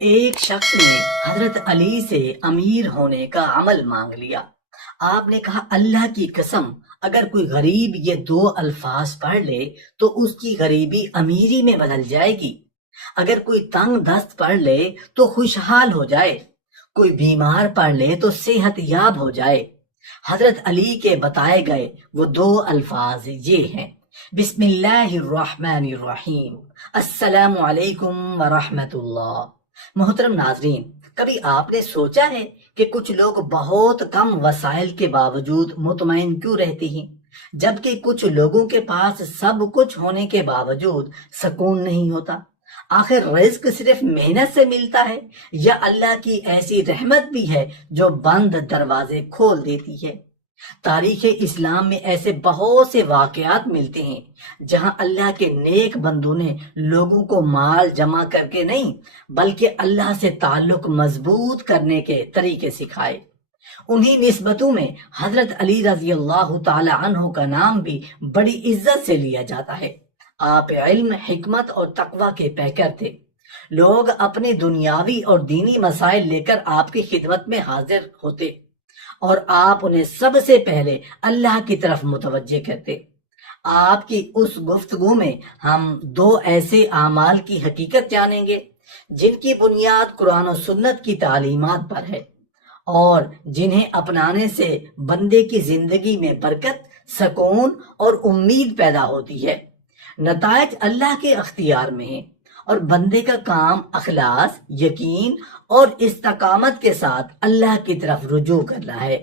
ایک شخص نے حضرت علی سے امیر ہونے کا عمل مانگ لیا۔ آپ نے کہا اللہ کی قسم، اگر کوئی غریب یہ دو الفاظ پڑھ لے تو اس کی غریبی امیری میں بدل جائے گی۔ اگر کوئی تنگ دست پڑھ لے تو خوشحال ہو جائے، کوئی بیمار پڑھ لے تو صحت یاب ہو جائے۔ حضرت علی کے بتائے گئے وہ دو الفاظ یہ ہیں: بسم اللہ الرحمن الرحیم، السلام علیکم ورحمۃ اللہ۔ محترم ناظرین، کبھی آپ نے سوچا ہے کہ کچھ لوگ بہت کم وسائل کے باوجود مطمئن کیوں رہتے ہیں، جبکہ کچھ لوگوں کے پاس سب کچھ ہونے کے باوجود سکون نہیں ہوتا؟ آخر رزق صرف محنت سے ملتا ہے یا اللہ کی ایسی رحمت بھی ہے جو بند دروازے کھول دیتی ہے؟ تاریخ اسلام میں ایسے بہت سے واقعات ملتے ہیں جہاں اللہ کے نیک بندوں نے لوگوں کو مال جمع کر کے نہیں بلکہ اللہ سے تعلق مضبوط کرنے کے طریقے سکھائے۔ انہی نسبتوں میں حضرت علی رضی اللہ تعالی عنہ کا نام بھی بڑی عزت سے لیا جاتا ہے۔ آپ علم، حکمت اور تقوی کے پیکر تھے۔ لوگ اپنے دنیاوی اور دینی مسائل لے کر آپ کی خدمت میں حاضر ہوتے اور آپ انہیں سب سے پہلے اللہ کی طرف متوجہ کرتے۔ آپ کی اس گفتگو میں ہم دو ایسے اعمال کی حقیقت جانیں گے جن کی بنیاد قرآن و سنت کی تعلیمات پر ہے اور جنہیں اپنانے سے بندے کی زندگی میں برکت، سکون اور امید پیدا ہوتی ہے۔ نتائج اللہ کے اختیار میں ہیں اور بندے کا کام اخلاص، یقین اور استقامت کے ساتھ اللہ کی طرف رجوع کرنا ہے۔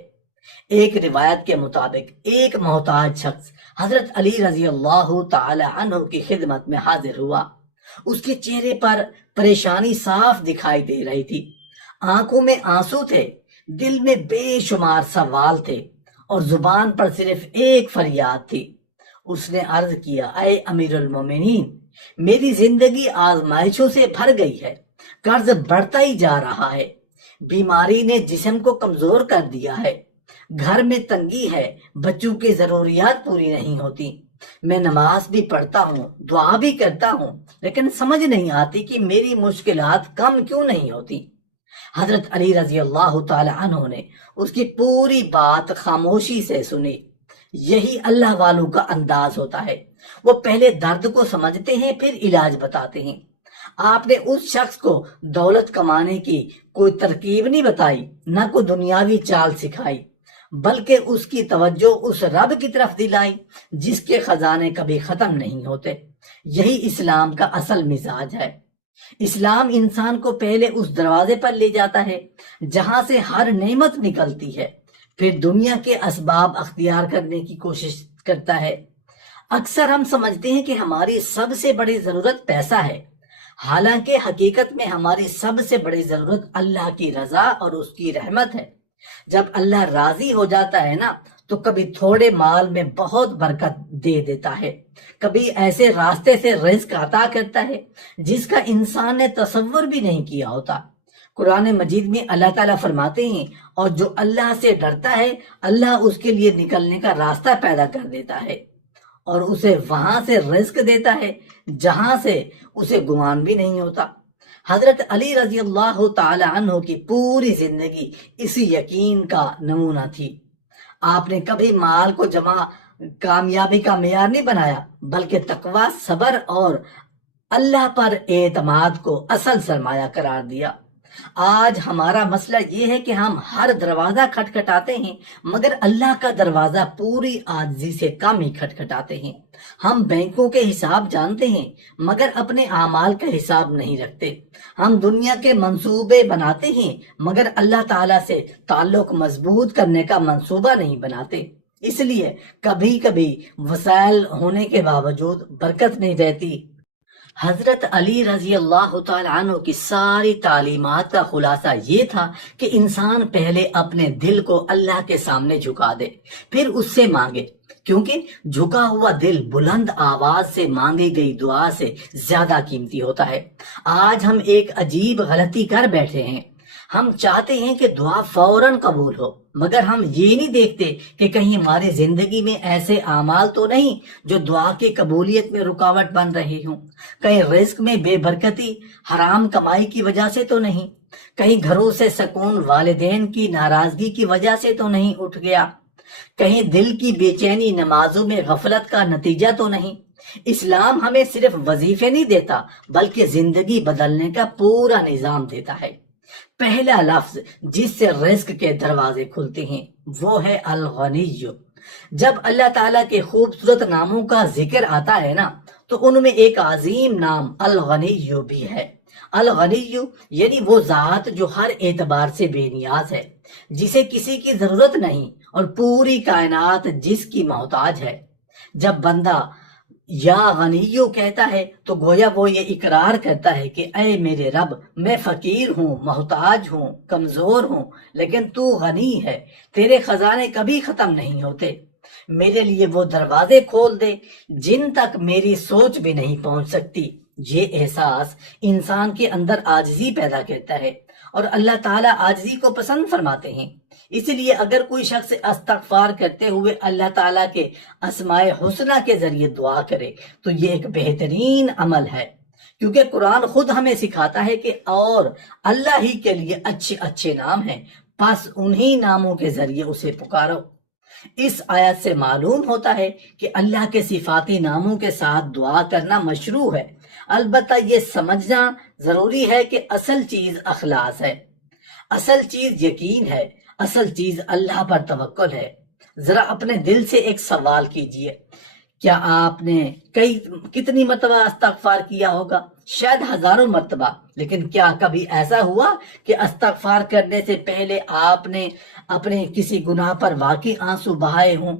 ایک روایت کے مطابق ایک محتاج شخص حضرت علی رضی اللہ تعالی عنہ کی خدمت میں حاضر ہوا۔ اس کے چہرے پر پریشانی صاف دکھائی دے رہی تھی، آنکھوں میں آنسو تھے، دل میں بے شمار سوال تھے اور زبان پر صرف ایک فریاد تھی۔ اس نے عرض کیا، اے امیر المومنین، میری زندگی آزمائشوں سے بھر گئی ہے، قرض بڑھتا ہی جا رہا ہے، بیماری نے جسم کو کمزور کر دیا ہے، گھر میں تنگی ہے، بچوں کی ضروریات پوری نہیں ہوتی، میں نماز بھی پڑھتا ہوں، دعا بھی کرتا ہوں، لیکن سمجھ نہیں آتی کہ میری مشکلات کم کیوں نہیں ہوتی۔ حضرت علی رضی اللہ تعالی عنہ نے اس کی پوری بات خاموشی سے سنی۔ یہی اللہ والوں کا انداز ہوتا ہے، وہ پہلے درد کو سمجھتے ہیں پھر علاج بتاتے ہیں۔ آپ نے اس شخص کو دولت کمانے کی کوئی ترکیب نہیں بتائی، نہ کوئی دنیاوی چال سکھائی، بلکہ اس کی توجہ اس رب کی طرف دلائی جس کے خزانے کبھی ختم نہیں ہوتے۔ یہی اسلام کا اصل مزاج ہے۔ اسلام انسان کو پہلے اس دروازے پر لے جاتا ہے جہاں سے ہر نعمت نکلتی ہے، پھر دنیا کے اسباب اختیار کرنے کی کوشش کرتا ہے۔ اکثر ہم سمجھتے ہیں کہ ہماری سب سے بڑی ضرورت پیسہ ہے، حالانکہ حقیقت میں ہماری سب سے بڑی ضرورت اللہ کی رضا اور اس کی رحمت ہے۔ جب اللہ راضی ہو جاتا ہے نا تو کبھی تھوڑے مال میں بہت برکت دے دیتا ہے، کبھی ایسے راستے سے رزق عطا کرتا ہے جس کا انسان نے تصور بھی نہیں کیا ہوتا۔ قرآن مجید میں اللہ تعالیٰ فرماتے ہیں، اور جو اللہ سے ڈرتا ہے اللہ اس کے لیے نکلنے کا راستہ پیدا کر دیتا ہے اور اسے وہاں سے رزق دیتا ہے جہاں سے اسے گمان بھی نہیں ہوتا۔ حضرت علی رضی اللہ تعالی عنہ کی پوری زندگی اسی یقین کا نمونہ تھی۔ آپ نے کبھی مال کو جمع کامیابی کا معیار نہیں بنایا، بلکہ تقوی، صبر اور اللہ پر اعتماد کو اصل سرمایہ قرار دیا۔ آج ہمارا مسئلہ یہ ہے کہ ہم ہر دروازہ کھٹکھٹاتے ہیں مگر اللہ کا دروازہ پوری عاجزی سے کم ہی کھٹکھٹاتے ہیں۔ ہم بینکوں کے حساب جانتے ہیں مگر اپنے اعمال کا حساب نہیں رکھتے۔ ہم دنیا کے منصوبے بناتے ہیں مگر اللہ تعالیٰ سے تعلق مضبوط کرنے کا منصوبہ نہیں بناتے۔ اس لیے کبھی کبھی وسائل ہونے کے باوجود برکت نہیں رہتی۔ حضرت علی رضی اللہ تعالی عنہ کی ساری تعلیمات کا خلاصہ یہ تھا کہ انسان پہلے اپنے دل کو اللہ کے سامنے جھکا دے، پھر اس سے مانگے، کیونکہ جھکا ہوا دل بلند آواز سے مانگی گئی دعا سے زیادہ قیمتی ہوتا ہے۔ آج ہم ایک عجیب غلطی کر بیٹھے ہیں، ہم چاہتے ہیں کہ دعا فوراً قبول ہو، مگر ہم یہ نہیں دیکھتے کہ کہیں ہماری زندگی میں ایسے اعمال تو نہیں جو دعا کی قبولیت میں رکاوٹ بن رہے ہوں۔ کہیں رزق میں بے برکتی حرام کمائی کی وجہ سے تو نہیں، کہیں گھروں سے سکون والدین کی ناراضگی کی وجہ سے تو نہیں اٹھ گیا، کہیں دل کی بے چینی نمازوں میں غفلت کا نتیجہ تو نہیں۔ اسلام ہمیں صرف وظیفے نہیں دیتا بلکہ زندگی بدلنے کا پورا نظام دیتا ہے۔ پہلا لفظ جس سے رزق کے دروازے کھلتے ہیں وہ ہے الغنی۔ جب اللہ تعالیٰ کے خوبصورت ناموں کا ذکر آتا ہے نا تو ان میں ایک عظیم نام الغنی بھی ہے۔ الغنی یعنی وہ ذات جو ہر اعتبار سے بے نیاز ہے، جسے کسی کی ضرورت نہیں اور پوری کائنات جس کی محتاج ہے۔ جب بندہ یا غنیو کہتا ہے تو گویا وہ یہ اقرار کرتا ہے کہ اے میرے رب، میں فقیر ہوں، محتاج ہوں، کمزور ہوں، لیکن تو غنی ہے، تیرے خزانے کبھی ختم نہیں ہوتے، میرے لیے وہ دروازے کھول دے جن تک میری سوچ بھی نہیں پہنچ سکتی۔ یہ احساس انسان کے اندر عاجزی پیدا کرتا ہے اور اللہ تعالیٰ عاجزی کو پسند فرماتے ہیں۔ اس لیے اگر کوئی شخص استغفار کرتے ہوئے اللہ تعالیٰ کے اسماء حسنہ کے ذریعے دعا کرے تو یہ ایک بہترین عمل ہے، کیونکہ قرآن خود ہمیں سکھاتا ہے کہ اور اللہ ہی کے لیے اچھے اچھے نام ہیں، پس انہی ناموں کے ذریعے اسے پکارو۔ اس آیت سے معلوم ہوتا ہے کہ اللہ کے صفاتی ناموں کے ساتھ دعا کرنا مشروع ہے، البتہ یہ سمجھنا ضروری ہے کہ اصل چیز اخلاص ہے، اصل چیز یقین ہے، اصل چیز اللہ پر توکل ہے۔ ذرا اپنے دل سے ایک سوال کیجئے، کیا آپ نے کتنی مرتبہ استغفار کیا ہوگا؟ شاید ہزاروں مرتبہ، لیکن کیا کبھی ایسا ہوا کہ استغفار کرنے سے پہلے آپ نے اپنے کسی گناہ پر واقعی آنسو بہائے ہوں؟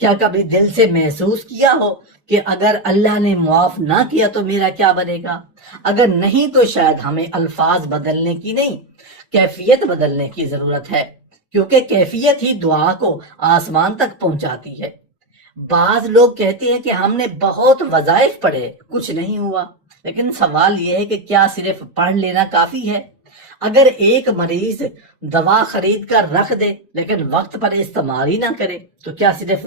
کیا کبھی دل سے محسوس کیا ہو کہ اگر اللہ نے معاف نہ کیا تو میرا کیا بنے گا؟ اگر نہیں تو شاید ہمیں الفاظ بدلنے کی نہیں، کیفیت بدلنے کی ضرورت ہے، کیونکہ کیفیت ہی دعا کو آسمان تک پہنچاتی ہے۔ بعض لوگ کہتے ہیں کہ ہم نے بہت وظائف پڑھے، کچھ نہیں ہوا، لیکن سوال یہ ہے کہ کیا صرف پڑھ لینا کافی ہے؟ اگر ایک مریض دوا خرید کر رکھ دے لیکن وقت پر استعمال ہی نہ کرے تو کیا صرف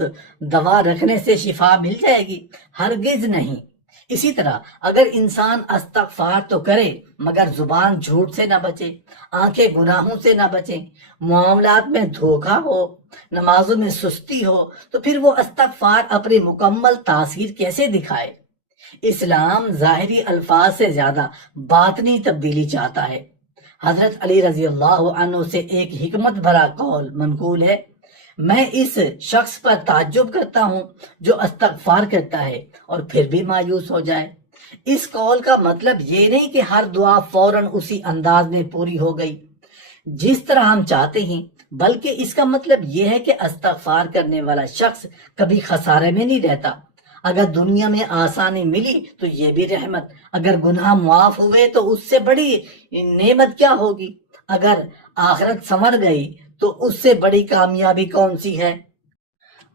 دوا رکھنے سے شفا مل جائے گی؟ ہرگز نہیں۔ اسی طرح اگر انسان استغفار تو کرے مگر زبان جھوٹ سے نہ بچے، آنکھیں گناہوں سے نہ بچیں، معاملات میں دھوکہ ہو، نمازوں میں سستی ہو، تو پھر وہ استغفار اپنی مکمل تاثیر کیسے دکھائے؟ اسلام ظاہری الفاظ سے زیادہ باطنی تبدیلی چاہتا ہے۔ حضرت علی رضی اللہ عنہ سے ایک حکمت بھرا قول منقول ہے، میں اس شخص پر تعجب کرتا ہوں جو استغفار کرتا ہے اور پھر بھی مایوس ہو جائے۔ اس قول کا مطلب یہ نہیں کہ ہر دعا فوراً اسی انداز میں پوری ہو گئی جس طرح ہم چاہتے ہیں، بلکہ اس کا مطلب یہ ہے کہ استغفار کرنے والا شخص کبھی خسارے میں نہیں رہتا۔ اگر دنیا میں آسانی ملی تو یہ بھی رحمت، اگر گناہ معاف ہوئے تو اس سے بڑی نعمت کیا ہوگی، اگر آخرت سنور گئی تو اس سے بڑی کامیابی کون سی ہے؟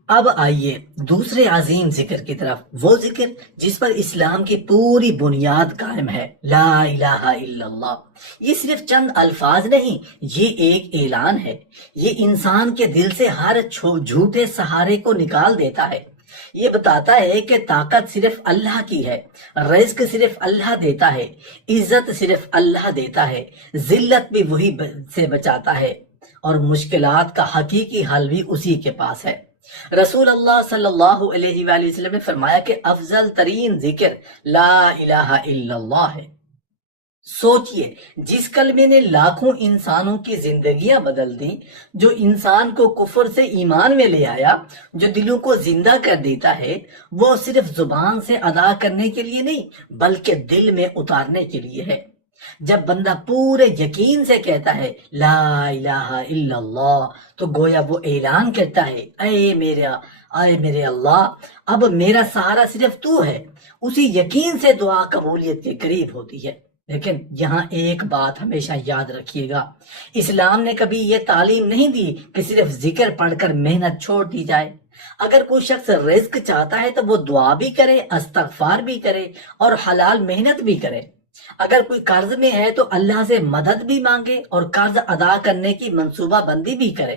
اب آئیے دوسرے عظیم ذکر کی طرف، وہ ذکر جس پر اسلام کی پوری بنیاد قائم ہے، لا الہ الا اللہ۔ یہ صرف چند الفاظ نہیں، یہ ایک اعلان ہے، یہ انسان کے دل سے ہر جھوٹے سہارے کو نکال دیتا ہے۔ یہ بتاتا ہے کہ طاقت صرف اللہ کی ہے، رزق صرف اللہ دیتا ہے، عزت صرف اللہ دیتا ہے، ذلت بھی وہی سے بچاتا ہے، اور مشکلات کا حقیقی حل بھی اسی کے پاس ہے۔ رسول اللہ صلی اللہ علیہ وآلہ وسلم نے فرمایا کہ افضل ترین ذکر لا الہ الا اللہ ہے۔ سوچئے، جس کلمے نے لاکھوں انسانوں کی زندگیاں بدل دیں، جو انسان کو کفر سے ایمان میں لے آیا، جو دلوں کو زندہ کر دیتا ہے، وہ صرف زبان سے ادا کرنے کے لیے نہیں بلکہ دل میں اتارنے کے لیے ہے۔ جب بندہ پورے یقین سے کہتا ہے لا الہ الا اللہ تو گویا وہ اعلان کرتا ہے، اے میرے اللہ، اب میرا سہارا صرف تو ہے۔ اسی یقین سے دعا قبولیت کے قریب ہوتی ہے۔ لیکن یہاں ایک بات ہمیشہ یاد رکھیے گا، اسلام نے کبھی یہ تعلیم نہیں دی کہ صرف ذکر پڑھ کر محنت چھوڑ دی جائے۔ اگر کوئی شخص رزق چاہتا ہے تو وہ دعا بھی کرے، استغفار بھی کرے اور حلال محنت بھی کرے۔ اگر کوئی قرض میں ہے تو اللہ سے مدد بھی مانگے اور قرض ادا کرنے کی منصوبہ بندی بھی کرے۔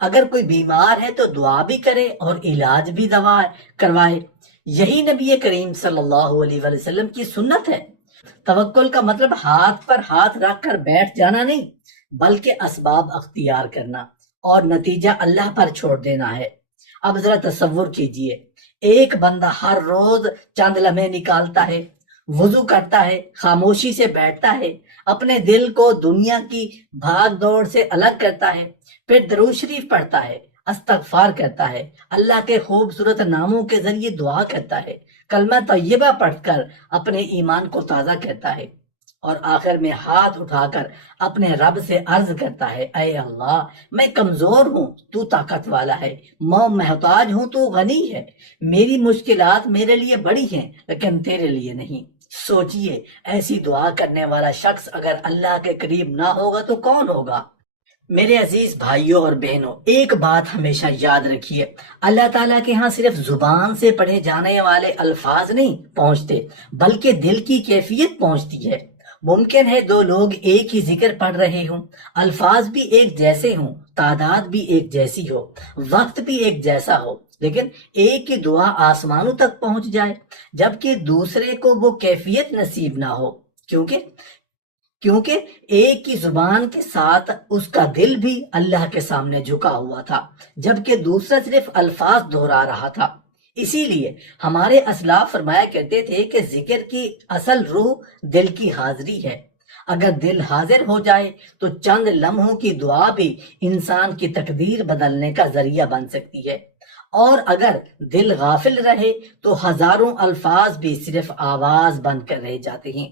اگر کوئی بیمار ہے تو دعا بھی کرے اور علاج بھی دوا کروائے۔ یہی نبی کریم صلی اللہ علیہ وآلہ وسلم کی سنت ہے۔ توکل کا مطلب ہاتھ پر ہاتھ رکھ کر بیٹھ جانا نہیں، بلکہ اسباب اختیار کرنا اور نتیجہ اللہ پر چھوڑ دینا ہے۔ اب ذرا تصور کیجئے، ایک بندہ ہر روز چند لمحے نکالتا ہے، وضو کرتا ہے، خاموشی سے بیٹھتا ہے، اپنے دل کو دنیا کی بھاگ دوڑ سے الگ کرتا ہے، پھر درود شریف پڑھتا ہے، استغفار کرتا ہے، اللہ کے خوبصورت ناموں کے ذریعے دعا کرتا ہے، کلمہ طیبہ پڑھ کر اپنے ایمان کو تازہ کرتا ہے، اور آخر میں ہاتھ اٹھا کر اپنے رب سے عرض کرتا ہے، اے اللہ میں کمزور ہوں، تو طاقت والا ہے، میں محتاج ہوں، تو غنی ہے، میری مشکلات میرے لیے بڑی ہیں لیکن تیرے لیے نہیں۔ سوچئے، ایسی دعا کرنے والا شخص اگر اللہ کے قریب نہ ہوگا تو کون ہوگا؟ میرے عزیز بھائیوں اور بہنوں، ایک بات ہمیشہ یاد رکھیے، اللہ تعالیٰ کے ہاں صرف زبان سے پڑھے جانے والے الفاظ نہیں پہنچتے، بلکہ دل کی کیفیت پہنچتی ہے۔ ممکن ہے دو لوگ ایک ہی ذکر پڑھ رہے ہوں، الفاظ بھی ایک جیسے ہوں، تعداد بھی ایک جیسی ہو، وقت بھی ایک جیسا ہو، لیکن ایک کی دعا آسمانوں تک پہنچ جائے جبکہ دوسرے کو وہ کیفیت نصیب نہ ہو، کیونکہ ایک کی زبان کے ساتھ اس کا دل بھی اللہ کے سامنے جھکا ہوا تھا، جبکہ دوسرا صرف الفاظ دہرا رہا تھا۔ اسی لیے ہمارے اسلاف فرمایا کرتے تھے کہ ذکر کی اصل روح دل کی حاضری ہے۔ اگر دل حاضر ہو جائے تو چند لمحوں کی دعا بھی انسان کی تقدیر بدلنے کا ذریعہ بن سکتی ہے، اور اگر دل غافل رہے تو ہزاروں الفاظ بھی صرف آواز بن کر رہ جاتے ہیں۔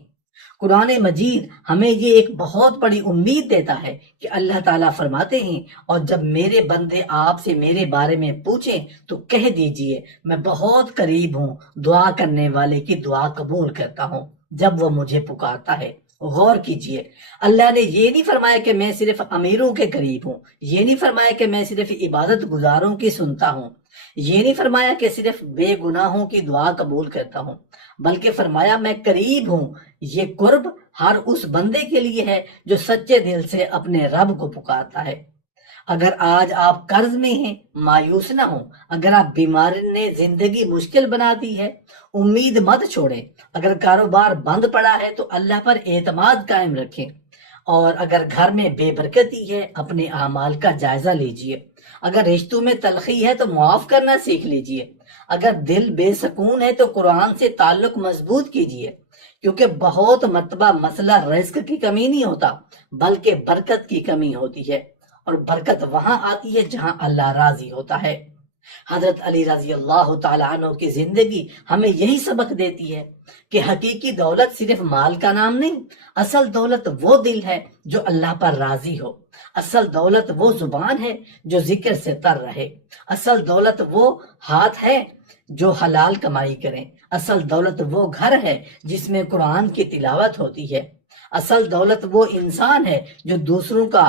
قرآن مجید ہمیں یہ ایک بہت بڑی امید دیتا ہے کہ اللہ تعالیٰ فرماتے ہیں، اور جب میرے بندے آپ سے میرے بارے میں پوچھیں تو کہہ دیجئے میں بہت قریب ہوں، دعا کرنے والے کی دعا قبول کرتا ہوں جب وہ مجھے پکارتا ہے۔ غور کیجئے، اللہ نے یہ نہیں فرمایا کہ میں صرف امیروں کے قریب ہوں، یہ نہیں فرمایا کہ میں صرف عبادت گزاروں کی سنتا ہوں، یہ نہیں فرمایا کہ صرف بے گناہوں کی دعا قبول کرتا ہوں، بلکہ فرمایا میں قریب ہوں۔ یہ قرب ہر اس بندے کے لیے ہے جو سچے دل سے اپنے رب کو پکارتا ہے۔ اگر آج آپ قرض میں ہیں، مایوس نہ ہوں۔ اگر آپ بیماری نے زندگی مشکل بنا دی ہے، امید مت چھوڑیں۔ اگر کاروبار بند پڑا ہے تو اللہ پر اعتماد قائم رکھیں، اور اگر گھر میں بے برکتی ہے اپنے اعمال کا جائزہ لیجئے۔ اگر رشتوں میں تلخی ہے تو معاف کرنا سیکھ لیجئے۔ اگر دل بے سکون ہے تو قرآن سے تعلق مضبوط کیجئے، کیونکہ بہت مرتبہ مسئلہ رزق کی کمی نہیں ہوتا بلکہ برکت کی کمی ہوتی ہے، اور برکت وہاں آتی ہے جہاں اللہ راضی ہوتا ہے۔ حضرت علی رضی اللہ تعالیٰ عنہ کی زندگی ہمیں یہی سبق دیتی ہے کہ حقیقی دولت صرف مال کا نام نہیں، اصل دولت وہ دل ہے جو اللہ پر راضی ہو، اصل دولت وہ زبان ہے جو ذکر سے تر رہے، اصل دولت وہ ہاتھ ہے جو حلال کمائی کریں، اصل دولت وہ گھر ہے جس میں قرآن کی تلاوت ہوتی ہے، اصل دولت وہ انسان ہے جو دوسروں کا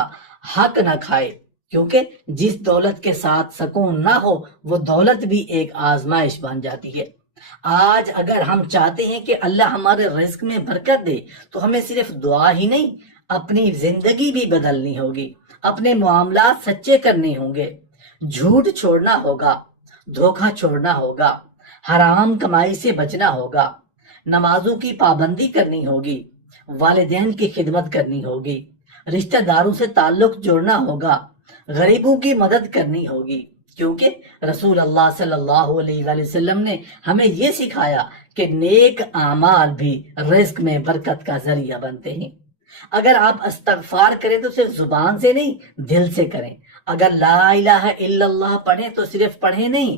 حق نہ کھائے، کیونکہ جس دولت کے ساتھ سکون نہ ہو وہ دولت بھی ایک آزمائش بن جاتی ہے۔ آج اگر ہم چاہتے ہیں کہ اللہ ہمارے رزق میں برکت دے تو ہمیں صرف دعا ہی نہیں، اپنی زندگی بھی بدلنی ہوگی، اپنے معاملات سچے کرنے ہوں گے، جھوٹ چھوڑنا ہوگا، دھوکہ چھوڑنا ہوگا، حرام کمائی سے بچنا ہوگا، نمازوں کی پابندی کرنی ہوگی، والدین کی خدمت کرنی ہوگی، رشتہ داروں سے تعلق جوڑنا ہوگا، غریبوں کی مدد کرنی ہوگی، کیونکہ رسول اللہ صلی اللہ علیہ وآلہ وسلم نے ہمیں یہ سکھایا کہ نیک اعمال بھی رزق میں برکت کا ذریعہ بنتے ہیں۔ اگر آپ استغفار کریں تو صرف زبان سے نہیں، دل سے کریں۔ اگر لا الہ الا اللہ پڑھیں تو صرف پڑھیں نہیں،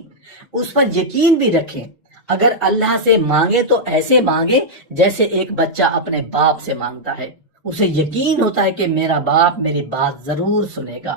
اس پر یقین بھی رکھیں۔ اگر اللہ سے مانگے تو ایسے مانگے جیسے ایک بچہ اپنے باپ سے مانگتا ہے، اسے یقین ہوتا ہے کہ میرا باپ میری بات ضرور سنے گا۔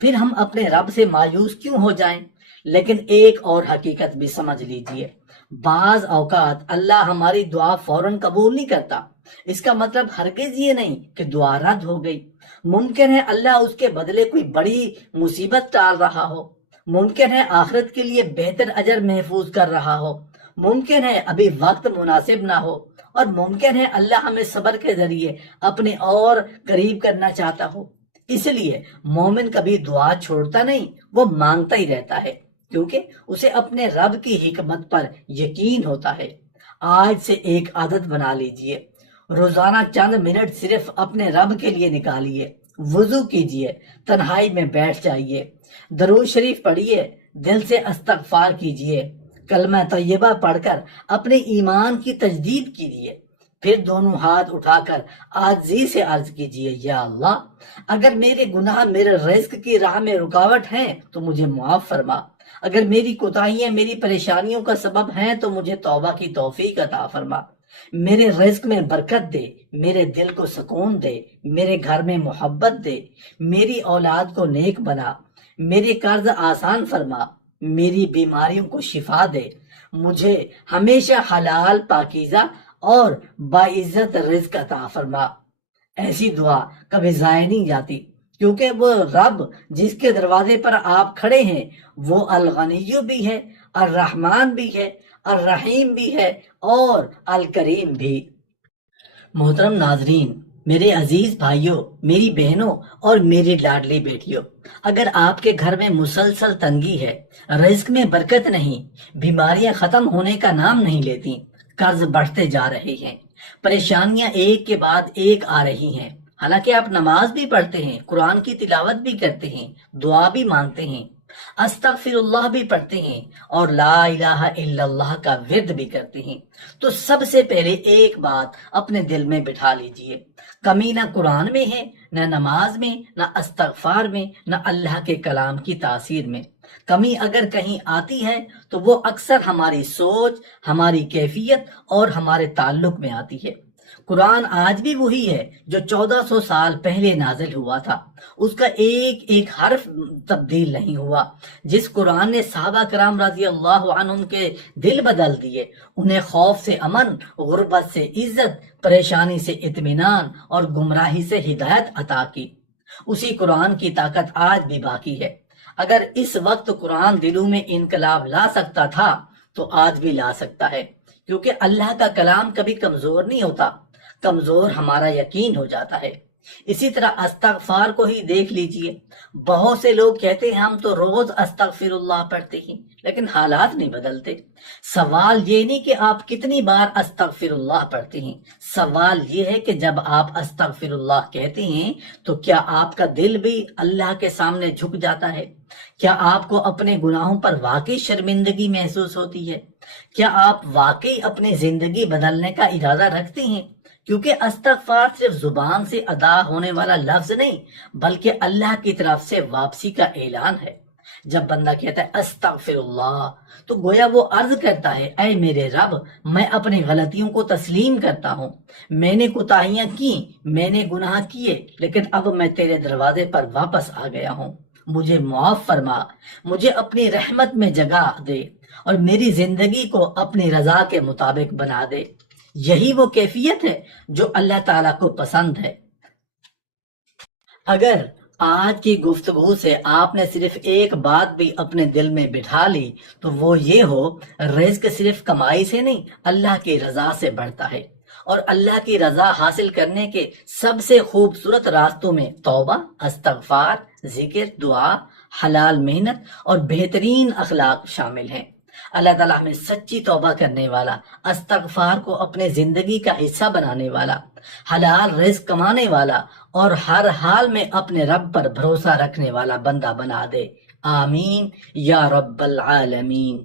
پھر ہم اپنے رب سے مایوس کیوں ہو جائیں؟ لیکن ایک اور حقیقت بھی سمجھ لیجئے، بعض اوقات اللہ ہماری دعا فوراً قبول نہیں کرتا، اس کا مطلب ہرگز یہ نہیں کہ دعا رد ہو گئی۔ ممکن ہے اللہ اس کے بدلے کوئی بڑی مصیبت ٹال رہا ہو، ممکن ہے آخرت کے لیے بہتر اجر محفوظ کر رہا ہو، ممکن ہے ابھی وقت مناسب نہ ہو، اور ممکن ہے اللہ ہمیں صبر کے ذریعے اپنے اور قریب کرنا چاہتا ہو۔ اس لیے مومن کبھی دعا چھوڑتا نہیں، وہ مانگتا ہی رہتا ہے، کیونکہ اسے اپنے رب کی حکمت پر یقین ہوتا ہے۔ آج سے ایک عادت بنا لیجئے، روزانہ چند منٹ صرف اپنے رب کے لیے نکالیے۔ وضو کیجئے، تنہائی میں بیٹھ جائیے، درود شریف پڑھیے، دل سے استغفار کیجئے، کلمہ طیبہ پڑھ کر اپنے ایمان کی تجدید کیجئے، پھر دونوں ہاتھ اٹھا کر عاجزی سے عرض کیجئے، یا اللہ اگر میرے گناہ میرے رزق کی راہ میں رکاوٹ ہیں تو مجھے معاف فرما، اگر میری کوتاہیاں میری پریشانیوں کا سبب ہیں تو مجھے توبہ کی توفیق عطا فرما، میرے رزق میں برکت دے، میرے دل کو سکون دے، میرے گھر میں محبت دے، میری اولاد کو نیک بنا، میرے قرض آسان فرما، میری بیماریوں کو شفا دے، مجھے ہمیشہ حلال پاکیزہ اور باعزت رزق عطا فرما۔ ایسی دعا کبھی ضائع نہیں جاتی، کیونکہ وہ رب جس کے دروازے پر آپ کھڑے ہیں وہ الغنی بھی ہے، الرحمن بھی ہے، الرحیم بھی ہے اور الکریم بھی۔ محترم ناظرین، میرے عزیز بھائیوں، میری بہنوں اور میری لاڈلی بیٹیوں، اگر آپ کے گھر میں مسلسل تنگی ہے، رزق میں برکت نہیں، بیماریاں ختم ہونے کا نام نہیں لیتی، قرض بڑھتے جا رہے ہیں، پریشانیاں ایک کے بعد ایک آ رہی ہیں، حالانکہ آپ نماز بھی پڑھتے ہیں، قرآن کی تلاوت بھی کرتے ہیں، دعا بھی مانگتے ہیں، استغفر اللہ بھی پڑھتے ہیں اور لا الہ الا اللہ کا ورد بھی کرتے ہیں، تو سب سے پہلے ایک بات اپنے دل میں بٹھا لیجئے، کمی نہ قرآن میں ہے، نہ نماز میں، نہ استغفار میں، نہ اللہ کے کلام کی تاثیر میں۔ کمی اگر کہیں آتی ہے تو وہ اکثر ہماری سوچ، ہماری کیفیت اور ہمارے تعلق میں آتی ہے۔ قرآن آج بھی وہی ہے جو 1400 سال پہلے نازل ہوا تھا، اس کا ایک ایک حرف تبدیل نہیں ہوا۔ جس قرآن نے صحابہ کرام رضی اللہ عنہم کے دل بدل دیے، انہیں خوف سے امن، غربت سے عزت، پریشانی سے اطمینان اور گمراہی سے ہدایت عطا کی، اسی قرآن کی طاقت آج بھی باقی ہے۔ اگر اس وقت قرآن دلوں میں انقلاب لا سکتا تھا تو آج بھی لا سکتا ہے، کیونکہ اللہ کا کلام کبھی کمزور نہیں ہوتا، کمزور ہمارا یقین ہو جاتا ہے۔ اسی طرح استغفار کو ہی دیکھ لیجئے، بہت سے لوگ کہتے ہیں ہم تو روز استغفر اللہ پڑھتے ہیں، لیکن حالات نہیں بدلتے۔ سوال یہ نہیں کہ آپ کتنی بار استغفر اللہ پڑھتے ہیں، سوال یہ ہے کہ جب آپ استغفر اللہ کہتے ہیں تو کیا آپ کا دل بھی اللہ کے سامنے جھک جاتا ہے؟ کیا آپ کو اپنے گناہوں پر واقعی شرمندگی محسوس ہوتی ہے؟ کیا آپ واقعی اپنی زندگی بدلنے کا ارادہ رکھتے ہیں؟ کیونکہ استغفار صرف زبان سے ادا ہونے والا لفظ نہیں، بلکہ اللہ کی طرف سے واپسی کا اعلان ہے۔ جب بندہ کہتا ہے استغفر اللہ تو گویا وہ عرض کرتا ہے، اے میرے رب، میں اپنی غلطیوں کو تسلیم کرتا ہوں، میں نے کوتاہیاں کی، میں نے گناہ کیے، لیکن اب میں تیرے دروازے پر واپس آ گیا ہوں، مجھے معاف فرما، مجھے اپنی رحمت میں جگہ دے اور میری زندگی کو اپنی رضا کے مطابق بنا دے۔ یہی وہ کیفیت ہے جو اللہ تعالیٰ کو پسند ہے۔ اگر آج کی گفتگو سے آپ نے صرف ایک بات بھی اپنے دل میں بٹھا لی تو وہ یہ ہو، رزق صرف کمائی سے نہیں، اللہ کی رضا سے بڑھتا ہے، اور اللہ کی رضا حاصل کرنے کے سب سے خوبصورت راستوں میں توبہ، استغفار، ذکر، دعا، حلال محنت اور بہترین اخلاق شامل ہیں۔ اللہ تعالیٰ ہمیں سچی توبہ کرنے والا، استغفار کو اپنے زندگی کا حصہ بنانے والا، حلال رزق کمانے والا اور ہر حال میں اپنے رب پر بھروسہ رکھنے والا بندہ بنا دے۔ آمین یا رب العالمین۔